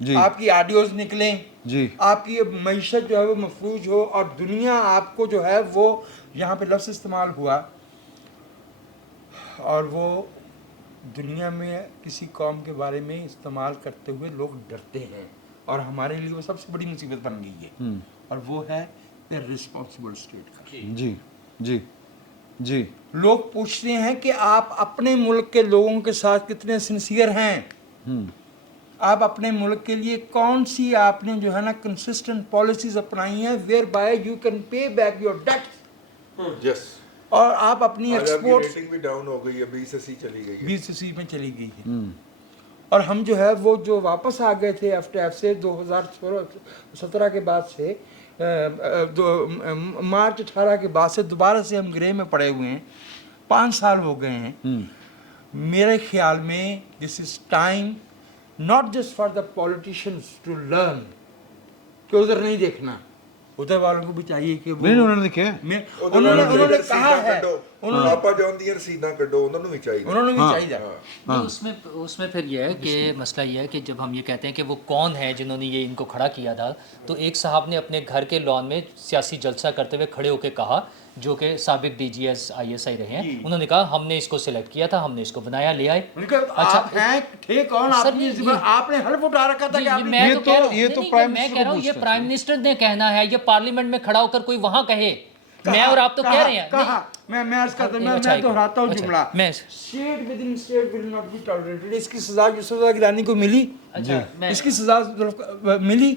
آپ کی آڈیوز نکلیں جی آپ کی معیشت جو ہے وہ مفلوج ہو اور دنیا آپ کو جو ہے وہ یہاں پہ لفظ استعمال ہوا اور وہ دنیا میں کسی قوم کے بارے میں استعمال کرتے ہوئے لوگ ڈرتے ہیں اور ہمارے لیے وہ سب سے بڑی مصیبت بن گئی ہے اور وہ ہے رسپانسبل اسٹیٹ کا. جی جی جی لوگ پوچھتے ہیں کہ آپ اپنے ملک کے لوگوں کے ساتھ کتنے سنسیئر ہیں, آپ اپنے ملک کے لیے کون سی آپ نے جو ہے نا کنسسٹنٹ پالیسیز اپنائی ہیں whereby you can pay back your debt yes اور آپ اپنی ایکسپورٹ ریٹنگ بھی ڈاؤن ہو گئی ہے 20 چلی گئی ہے 20 میں چلی گئی ہے اور ہم جو ہے وہ جو واپس آ گئے تھے ایف ٹی ایف سے 2017 کے بعد سے مارچ 18 کے بعد سے دوبارہ سے ہم گرے میں پڑے ہوئے ہیں 5 سال ہو گئے ہیں. میرے خیال میں this is time not just for the politicians to learn کہ ادھر نہیں دیکھنا, ادھر والوں کو بھی چاہیے کہ نہیں انہوں نے کیا انہوں نے کہا ہے پاپا جان دی رسیداں کڈو انہوں نے بھی چاہیے انہوں نے بھی چاہیے. نہیں, اس میں پھر یہ ہے کہ مسئلہ یہ ہے کہ جب ہم یہ کہتے ہیں کہ وہ کون ہے جنہوں نے یہ ان کو کھڑا کیا تھا, تو ایک صاحب نے اپنے گھر کے لان میں سیاسی جلسہ کرتے ہوئے کھڑے ہو کے کہا, جو کہ سابق D G S I S I رہے ہیں, انہوں نے کہا ہم نے اس کو سلیکٹ کیا تھا, ہم نے اس کو بنایا, لے آئے. آپ ہیں تھے کون, آپ نے حلف اٹھا رکھا تھا کہ آپ میں کہہ رہا ہوں یہ پرائم منسٹر نے کہنا ہے, یہ پارلیمنٹ میں کھڑا ہو کر کوئی وہاں کہے, میں اور آپ تو کہہ رہے ہیں. میں عرض کرتا ہوں, میں دہراتا ہوں جملہ, state within state will not be tolerated. اس کی سزا یوسف گیلانی کو ملی, اس کی سزا ملی.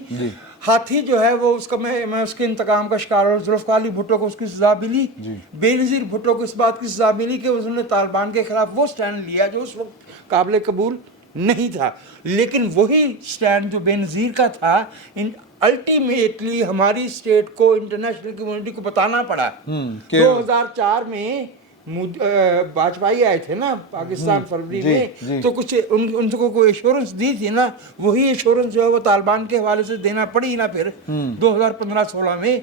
ہاتھی جو ہے وہ اس کا میں اس کے انتقام کا شکار ہوں. ذوالفقار علی بھٹو کو اس کی سزا ملی, بے نظیر بھٹو کو اس بات کی سزا ملی کہ انہوں نے طالبان کے خلاف وہ سٹینڈ لیا جو اس وقت قابل قبول نہیں تھا. لیکن وہی سٹینڈ جو بے نظیر کا تھا الٹیمیٹلی ہماری اسٹیٹ کو انٹرنیشنل کمیونٹی کو بتانا پڑا. 2004 میں واجپئی آئے تھے نا پاکستان فروری میں, تو کچھ ان کو کوئی ایشورنس دی تھی نا, وہی ایشورنس جو ہے وہ طالبان کے حوالے سے دینا پڑی نا پھر 2015-16 میں.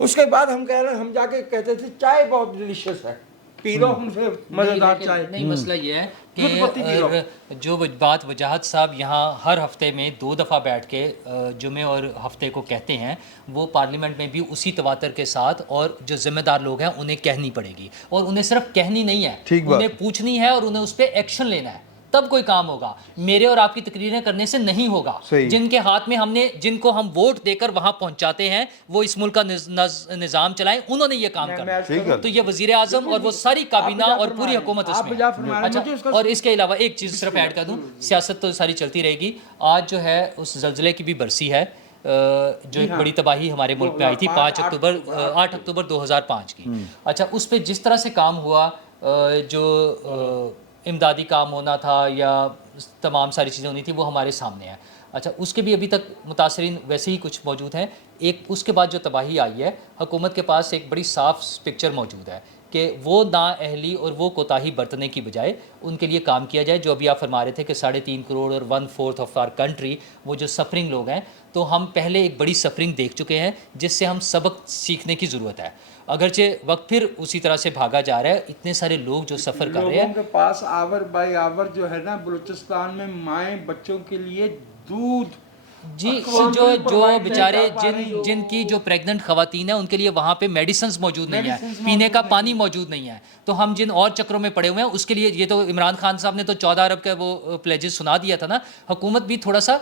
اس کے بعد ہم کہہ رہے ہیں, ہم جا کے کہتے تھے چائے بہت ڈیلیشیس ہے, پی لو ہم سے مزیدار چائے. نہیں, مسئلہ یہ ہے کہ جو بات وجاہت صاحب یہاں ہر ہفتے میں 2 دفعہ بیٹھ کے جمعے اور ہفتے کو کہتے ہیں, وہ پارلیمنٹ میں بھی اسی تواتر کے ساتھ, اور جو ذمہ دار لوگ ہیں انہیں کہنی پڑے گی, اور انہیں صرف کہنی نہیں ہے, انہیں پوچھنی ہے اور انہیں اس پہ ایکشن لینا ہے, تب کوئی کام ہوگا. میرے اور آپ کی تقریریں کرنے سے نہیں ہوگا. جن کے ہاتھ میں جن کو ہم ووٹ دے کر وہاں پہنچاتے ہیں وہ اس ملک کا نظام چلائیں, انہوں نے یہ کام کرنا. تو یہ وزیر اعظم اور وہ ساری کابینہ اور پوری حکومت اس میں. اچھا, اور اس کے علاوہ ایک چیز صرف ایڈ کر دوں, سیاست تو ساری چلتی رہے گی. آج جو ہے اس زلزلے کی بھی برسی ہے جو ایک بڑی تباہی ہمارے ملک پہ آئی تھی 8 اکتوبر 2005 کی. اچھا, اس پہ جس طرح سے کام ہوا, جو امدادی کام ہونا تھا یا تمام ساری چیزیں ہونی تھی, وہ ہمارے سامنے ہے. اچھا, اس کے بھی ابھی تک متاثرین ویسے ہی کچھ موجود ہیں. ایک اس کے بعد جو تباہی آئی ہے, حکومت کے پاس ایک بڑی صاف پکچر موجود ہے کہ وہ نااہلی اور وہ کوتاہی برتنے کی بجائے ان کے لیے کام کیا جائے. جو ابھی آپ فرما رہے تھے کہ 3.5 کروڑ اور 1/4 آف آر کنٹری وہ جو سفرنگ لوگ ہیں, تو ہم پہلے ایک بڑی سفرنگ دیکھ چکے ہیں جس سے ہم سبق سیکھنے کی ضرورت ہے. اگرچہ وقت پھر اسی طرح سے بھاگا جا رہا ہے, اتنے سارے لوگ جو سفر کر رہے ہیں, لوگوں کے پاس آور بائی آور جو ہے نا بلوچستان میں مائیں بچوں کے لیے دودھ, جی, جو بیچارے جن کی جو پریگننٹ خواتین ہیں ان کے لیے وہاں پہ میڈیسنز موجود نہیں ہے, پینے کا پانی موجود نہیں ہے. تو ہم جن اور چکروں میں پڑے ہوئے ہیں اس کے لیے, یہ تو عمران خان صاحب نے تو 14 ارب کا وہ پلیجز سنا دیا تھا نا. حکومت بھی تھوڑا سا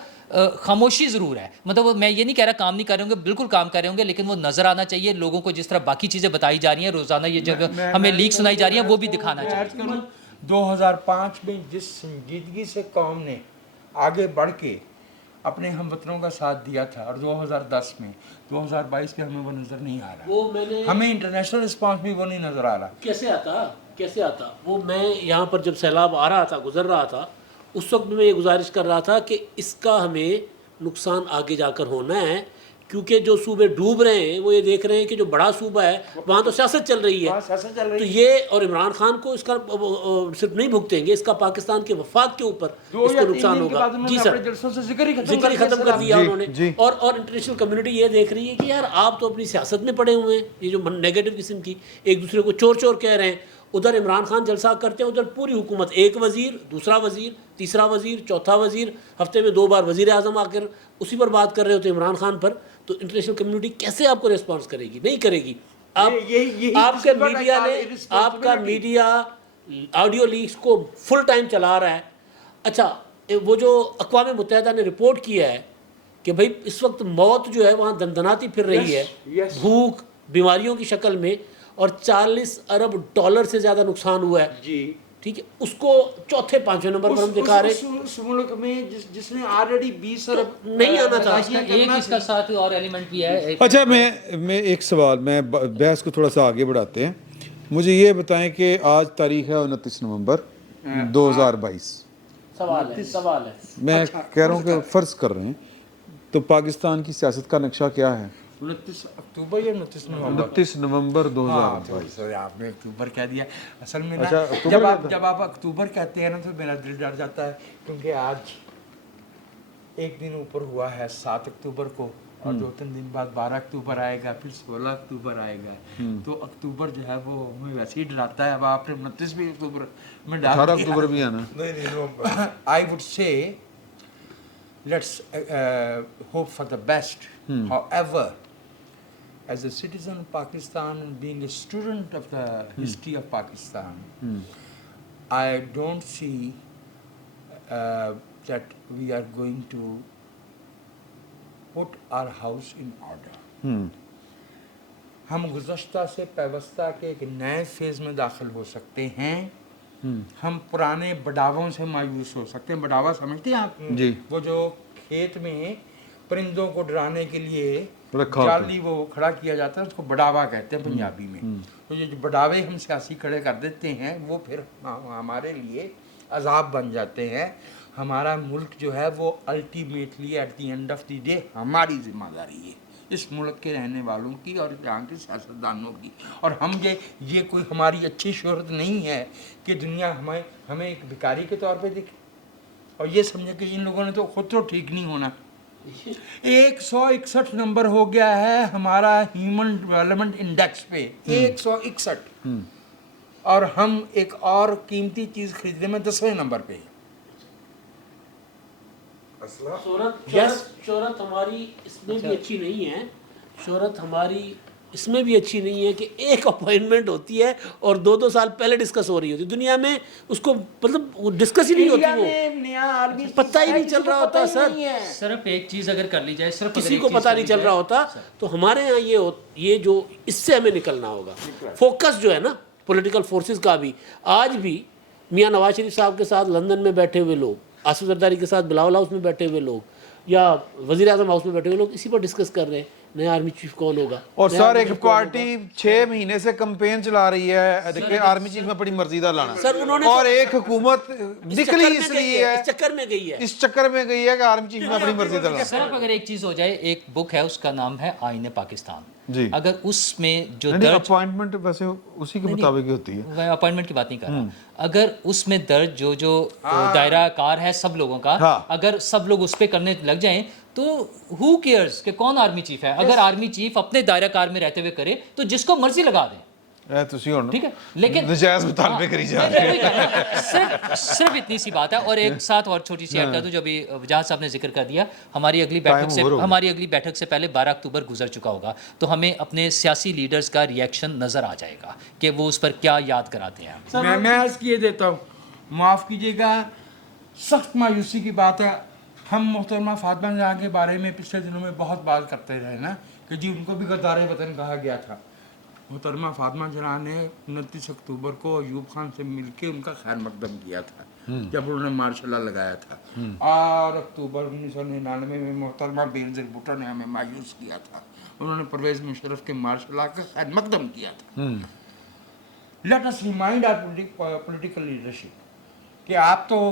خاموشی ضرور ہے, مطلب میں یہ نہیں کہہ رہا کام نہیں کر رہے ہوں گے, بالکل کام کر رہے ہوں گے, لیکن وہ نظر آنا چاہیے لوگوں کو. جس طرح باقی چیزیں بتائی جا رہی ہیں روزانہ, یہ جب ہمیں لیک سنائی جا رہی ہیں, وہ بھی دکھانا چاہیے. 2005 میں جس سنجیدگی سے قوم نے آگے بڑھ کے اپنے ہم وطنوں کا ساتھ دیا تھا, اور 2010 میں 2022 کے ہمیں وہ نظر نہیں آ رہا. وہ میں نے ہمیں انٹرنیشنل رسپانس بھی وہ نہیں نظر آ رہا. کیسے آتا وہ, میں یہاں پر جب سیلاب آ رہا تھا, گزر رہا تھا, اس وقت میں یہ گزارش کر رہا تھا کہ اس کا ہمیں نقصان آگے جا کر ہونا ہے, کیونکہ جو صوبے ڈوب رہے ہیں وہ یہ دیکھ رہے ہیں کہ جو بڑا صوبہ ہے وہاں تو سیاست چل رہی ہے, تو یہ اور عمران خان کو اس کا صرف نہیں بھگتیں گے, اس کا پاکستان کے وفاد کے اوپر اس کو نقصان ہوگا. جی سر, ذکر ہی ختم کر دیا انہوں نے. اور انٹرنیشنل کمیونٹی یہ دیکھ رہی ہے کہ یار آپ تو اپنی سیاست میں پڑے ہوئے ہیں, یہ جو نیگیٹو قسم کی ایک دوسرے کو چور چور کہہ رہے ہیں, ادھر عمران خان جلسہ کرتے ہیں, ادھر پوری حکومت, ایک وزیر, دوسرا وزیر, تیسرا وزیر, چوتھا وزیر, ہفتے میں 2 بار وزیر اعظم آ کر اسی پر بات کر رہے ہوتے ہیں عمران خان پر. تو انٹرنیشنل کمیونٹی کیسے آپ کو ریسپانس کرے گی؟ نہیں کرے گی. آپ کے میڈیا نے, آپ کا میڈیا آڈیو لیکس کو فل ٹائم چلا رہا ہے. اچھا وہ جو اقوام متحدہ نے رپورٹ کیا ہے کہ بھئی اس وقت موت جو ہے وہاں دندناتی پھر رہی ہے, بھوک, بیماریوں کی شکل میں, اور 40 ارب ڈالر سے زیادہ نقصان ہوا ہے. جی ٹھیک ہے, اس کو چوتھے 5ویں نمبر پر ہم دکھا رہے ہیں. اس ملک میں جس نے آلریڈی 20 ارب نہیں آنا تھا. ایک اس کا ساتھ اور ایلیمنٹ بھی ہے. اچھا میں ایک سوال, میں بحث کو تھوڑا سا آگے بڑھاتے ہیں. مجھے یہ بتائیں کہ آج تاریخ ہے 29 نومبر 2022. سوال ہے میں کہہ رہا ہوں کہ فرض کر رہے ہیں تو پاکستان کی سیاست کا نقشہ کیا ہے؟ 29 اکتوبر یا 29 نومبر؟ 29 نومبر 2022. آپ نے اکتوبر کہہ دیا. اصل میں اچھا, جب آپ اکتوبر کہتے ہیں نا تو میرا دل ڈر جاتا ہے, کیونکہ آج ایک دن اوپر ہوا ہے 7 اکتوبر کو, اور 2-3 دن بعد 12 اکتوبر آئے گا, پھر 16 اکتوبر آئے گا. تو اکتوبر جو ہے وہ ہمیں ویسے ہی ڈراتا ہے. اب آپ نے 29 بھی اکتوبر میں ڈال 18 اکتوبر بھی آنا. I would say let's hope for the best. However, as a citizen of Pakistan and being a student of the history of Pakistan, I don't see that we are going to put our house in order. ہم گزشتہ سے پیوستہ کے ایک نئے phase میں داخل ہو سکتے ہیں. ہم پرانے بڑاووں سے مایوس ہو سکتے ہیں. بڑاوا سمجھتے ہیں آپ؟ جی. وہ جو کھیت میں پرندوں کو ڈرانے کے لیے رکھا جالی وہ کھڑا کیا جاتا ہے, اس کو بڑاوا کہتے ہیں پنجابی میں. تو یہ جو بڑاوے ہم سیاسی کھڑے کر دیتے ہیں وہ پھر ہمارے لیے عذاب بن جاتے ہیں. ہمارا ملک جو ہے وہ ultimately at the end of the day ہماری ذمہ داری ہے, اس ملک کے رہنے والوں کی اور یہاں کے سیاستدانوں کی. اور ہم یہ کوئی ہماری اچھی شہرت نہیں ہے کہ دنیا ہمیں ایک بھکاری کے طور پہ دیکھے اور یہ سمجھے کہ ان لوگوں نے تو خود تو ٹھیک نہیں ہونا. 161 نمبر ہو گیا ہے ہمارا ہیومن ڈیولپمنٹ انڈیکس پہ, 161, اور ہم ایک اور قیمتی چیز خریدنے میں 10ویں نمبر پہ. شہرت ہماری اس میں بھی اچھی نہیں ہے. شہرت ہماری اس میں بھی اچھی نہیں ہے کہ ایک اپوائنٹمنٹ ہوتی ہے اور 2 سال پہلے ڈسکس ہو رہی ہوتی. دنیا میں اس کو مطلب ڈسکس ہی نہیں ہوتی, وہ پتہ ہی نہیں چل رہا ہوتا. سر صرف ایک چیز اگر کر لی جائے, صرف کسی کو پتہ نہیں چل رہا ہوتا. تو ہمارے ہاں یہ جو اس سے ہمیں نکلنا ہوگا. فوکس جو ہے نا پولیٹیکل فورسز کا بھی, آج بھی میاں نواز شریف صاحب کے ساتھ لندن میں بیٹھے ہوئے لوگ, آصف زرداری کے ساتھ بلاول ہاؤس میں بیٹھے ہوئے لوگ, یا وزیر اعظم ہاؤس میں بیٹھے ہوئے لوگ اسی پر ڈسکس کر رہے ہیں نیا آرمی چیف کون ہوگا. اور سر ایک پارٹی 6 مہینے سے کمپین چلا رہی ہے دیکھیں آرمی چیف میں بڑی مرزیدہ لانا, سر انہوں نے, اور ایک حکومت نکلی اس لیے ہے, اس چکر میں گئی ہے, اس چکر میں گئی ہے کہ آرمی چیف میں اپنی مرضی لانا. صرف اگر ایک چیز ہو جائے, ایک بک ہے اس کا نام ہے آئین پاکستان. جی. اگر اس میں جو درج اپوائنٹمنٹ ویسے اسی کے مطابق ہی ہوتی ہے, میں اپوائنٹمنٹ کی بات نہیں کر رہا, اگر اس میں درج جو دائرہ کار ہے سب لوگوں کا, اگر سب لوگ اس پہ کرنے لگ جائیں تو ہو کیئرز کہ کون آرمی چیف ہے. اگر آرمی چیف اپنے دائرہ کار میں رہتے ہوئے کرے تو جس کو مرضی لگا دیں, ٹھیک ہے, لیکن نجائز مطالبے کری جا رہے ہیں. صرف اتنی سی بات ہے. اور ایک ساتھ اور چھوٹی سی ایڈ کر دوں, جو ابھی وجاہت صاحب نے ذکر کر دیا, ہماری اگلی بیٹھک سے پہلے 12 اکتوبر گزر چکا ہوگا, تو ہمیں اپنے سیاسی لیڈرز کا ریئیکشن نظر آ جائے گا کہ وہ اس پر کیا یاد کراتے ہیں. میں عرض کیے دیتا ہوں, معاف کیجیے گا, سخت مایوسی کی بات ہے. ہم محترمہ فاطمہ جہاں کے بارے میں پچھلے دنوں میں بہت بات کرتے رہے نا کہ جی ان کو بھی غدار وطن کہا گیا تھا. محترمہ فاطمہ جہاں نے 29 اکتوبر کو ایوب خان سے مل کے ان کا خیر مقدم کیا تھا جب انہوں نے مارشل لا لگایا تھا. اور اکتوبر 1999 میں محترمہ بینظیر بھٹو نے ہمیں مایوس کیا تھا, انہوں نے پرویز مشرف کے مارشل لا کا خیر مقدم کیا تھا. لیٹ اس ریمائنڈ آور پولیٹیکل لیڈرشپ کہ آپ تو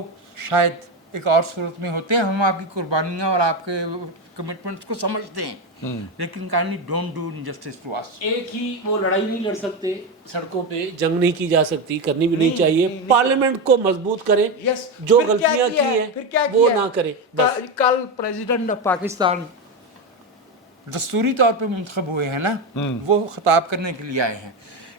شاید ایک اور صورت میں ہوتے ہیں, ہم آپ کی قربانیاں اور آپ کے کمٹمنٹس کو سمجھتے ہیں, لیکن kindly don't do injustice to us. ایک ہی وہ لڑائی نہیں لڑ سکتے, سڑکوں پہ جنگ نہیں کی جا سکتی, کرنی بھی نہیں چاہیے. پارلیمنٹ کو مضبوط کرے, جو غلطیاں کی ہیں وہ نہ کرے. کل پریزیڈنٹ آف پاکستان دستوری طور پہ منتخب ہوئے ہیں نا, وہ خطاب کرنے کے لیے آئے ہیں,